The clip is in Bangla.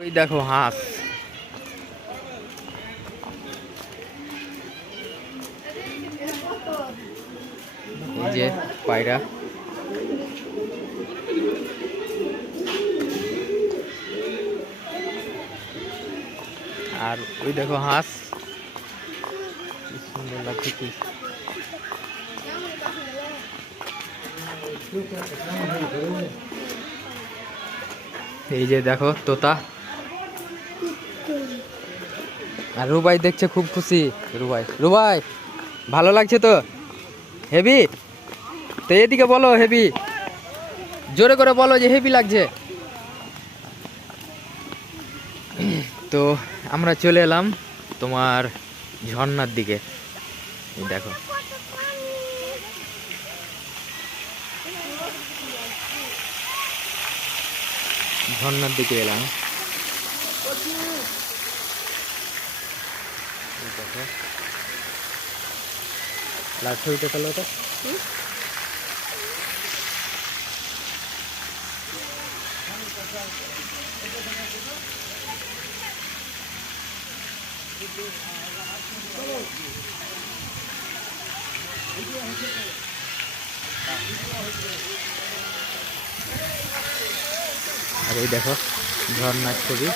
ওই দেখো হাঁস, এই যে পায়রা, আর ওই দেখো হাঁস, কি সুন্দর লাগছে কি। এই যে দেখো তোতা, আর রুবাই দেখছে খুব খুশি। রুবাই রুবাই ভালো লাগছে তো হেভি? তো এদিকে বলো হেভি, জোরে করে বলো যে হেভি লাগছে। তো আমরা চলে এলাম তোমার ঝর্ণার দিকে, এই দেখো ঝর্ণার দিকে এলাম। দেখো লাস্ট ছবিটা চলো তো। আর এই দেখো ঝর্ণার ছবি।